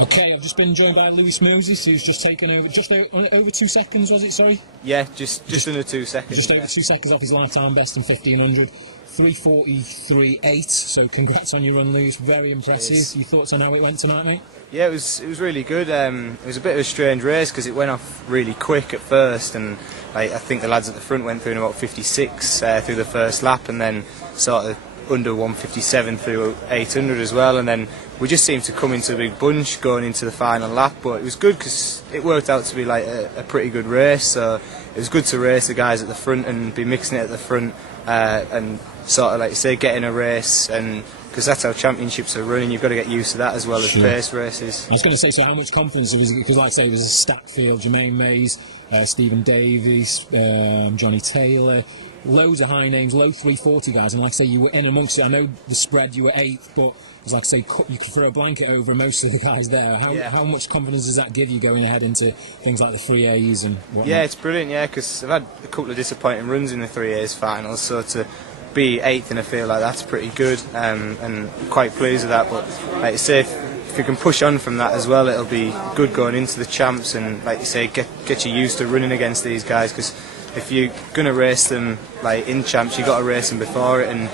Okay, I've just been joined by Lewis Moses, who's just taken over, just over 2 seconds, was it, sorry? Yeah, just under 2 seconds. Just over 2 seconds off his lifetime best in 1500. 3:43.8, so congrats on your run, Lewis, very impressive. Cheers. Your thoughts on how it went tonight, mate? Yeah, it was really good. It was a bit of a strange race because it went off really quick at first, and I think the lads at the front went through in about 56 through the first lap, and then sort of under 157 through 800 as well, and then we just seemed to come into a big bunch going into the final lap. But it was good because it worked out to be like a pretty good race, so it was good to race the guys at the front and be mixing it at the front, and sort of like you say, getting a race, and because that's how championships are running, you've got to get used to that as well as pace races. I was going to say, so how much confidence was it? Because like I say, it was a stacked field. Jermaine Mays, Stephen Davies, Johnny Taylor, loads of high names, low 340 guys, and like I say, you were in amongst it. I know the spread, you were 8th, but it was like I say, you could throw a blanket over most of the guys there. How much confidence does that give you going ahead into things like the 3As and whatnot? Yeah, it's brilliant, yeah, because I've had a couple of disappointing runs in the 3As finals, so to be 8th in a field like that's pretty good, and quite pleased with that. But like you say, if you can push on from that as well, it'll be good going into the champs, and like you say, get you used to running against these guys, because if you're going to race them like in champs, you've got to race them before it, and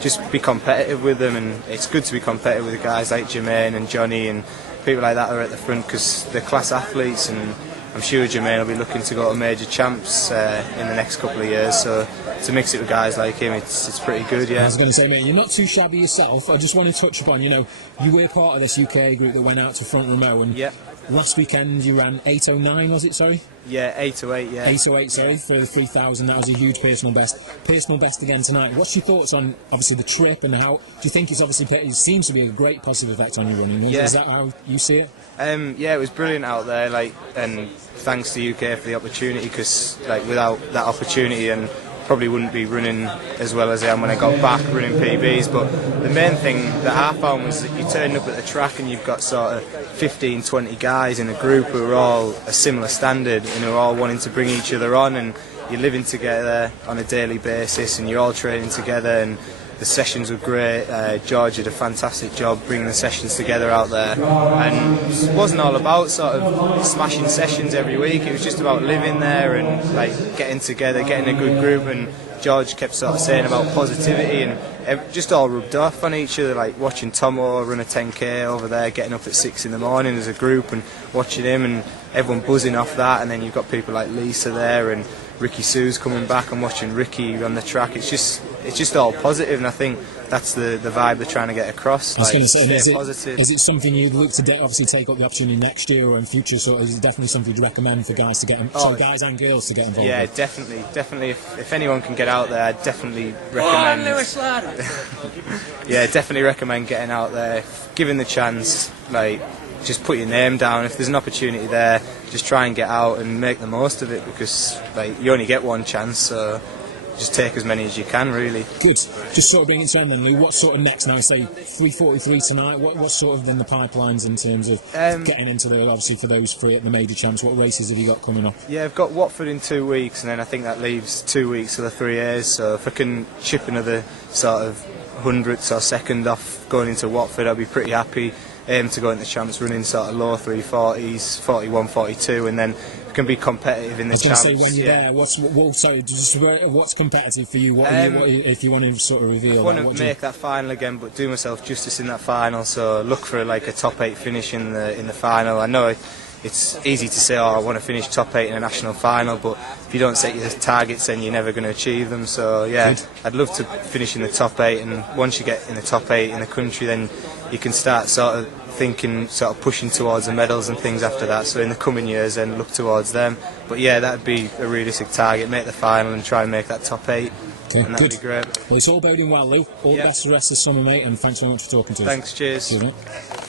just be competitive with them. And it's good to be competitive with guys like Jermaine and Johnny and people like that are at the front, because they're class athletes, and I'm sure Jermaine will be looking to go to major champs in the next couple of years, so to mix it with guys like him, it's pretty good, yeah. I was going to say, mate, you're not too shabby yourself. I just want to touch upon, you were part of this UK group that went out to Front Row, and last weekend you ran 8:09, was it, sorry? Yeah, 8:08, yeah. 8:08, sorry, for the 3,000. That was a huge personal best. Personal best again tonight. What's your thoughts on, obviously, the trip, and how do you think it seems to be a great positive effect on your running? Yeah. Is that how you see it? Yeah, it was brilliant out there, and thanks to UK for the opportunity, because without that opportunity, and probably wouldn't be running as well as I am when I got back running PBs. But the main thing that I found was that you turn up at the track and you've got sort of 15-20 guys in a group who are all a similar standard and who are all wanting to bring each other on, and you're living together on a daily basis, and you're all training together, and the sessions were great. George did a fantastic job bringing the sessions together out there, and it wasn't all about sort of smashing sessions every week. It was just about living there and getting together, getting a good group. And George kept sort of saying about positivity, and it just all rubbed off on each other, like watching Tomo run a 10k over there, getting up at 6 in the morning as a group and watching him, and everyone buzzing off that. And then you've got people like Lisa there, and Ricky Sue's coming back and watching Ricky on the track. It's just all positive, and I think that's the vibe they're trying to get across. I was going to say, positive. Is it something you'd look to obviously take up the opportunity next year or in future? So is it definitely something you'd recommend for guys to get, guys and girls to get involved? Yeah, with? definitely. If anyone can get out there, I'd definitely recommend. Yeah, definitely recommend getting out there, given the chance. Just put your name down. If there's an opportunity there, just try and get out and make the most of it, because you only get one chance, so just take as many as you can, really. Good. Just sort of bringing it down then, Lou, what sort of next now? Say 3:43 tonight, what's sort of then the pipelines in terms of getting into obviously for those three at the major champs? What races have you got coming up? Yeah, I've got Watford in 2 weeks, and then I think that leaves 2 weeks for the 3As, so if I can chip another sort of hundredths or second off going into Watford, I'll be pretty happy. Aim to go into champs running sort of low 340s, 41, 42, and then can be competitive in the champs. I was going to say, when you're there, what's competitive for you? If you want to sort of reveal? I want to make that final again, but do myself justice in that final. So look for a top 8 finish in the final. I know it's easy to say, I want to finish top 8 in a national final, but if you don't set your targets, then you're never going to achieve them. So yeah, I'd love to finish in the top 8, and once you get in the top 8 in the country, then you can start sort of thinking, sort of pushing towards the medals and things after that. So in the coming years, then look towards them. But yeah, that'd be a realistic target. Make the final and try and make that top 8. Okay, and that'd be great. Well, it's all boding well, Lou. All the best for the rest of the summer, mate, and thanks very much for talking to us. Thanks, cheers. Cheers, mate.